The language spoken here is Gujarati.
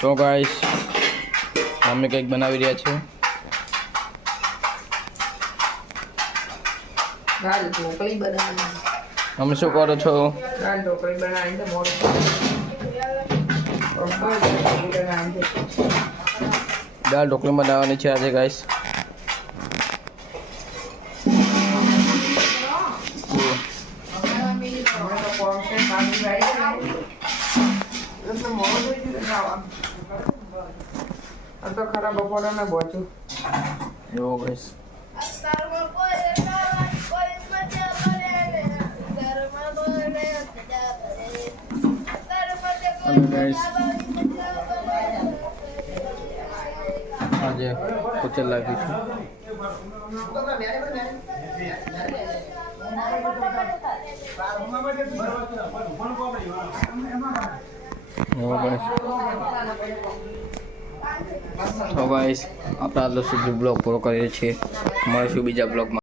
તો ગાઈસ મમ્મી કંઈક બનાવી રહ્યા છે. દાળ ઢોકળી બનાવવાની. તમે શું કરો છો? દાળ ઢોકળી બનાવીને મોડું દાળ ઢોકળી બનાવવાની છે આજે ગાઈસ. તો ખરાબ બપોરે મેં પહોંચ્યું એવો ગાઈસ આજે પોતે લાગી છું. તો ગાઈસ આપણે આટલો સુધી બ્લોગ પૂરો કરીએ છીએ. મળીશું બીજા બ્લોગમાં.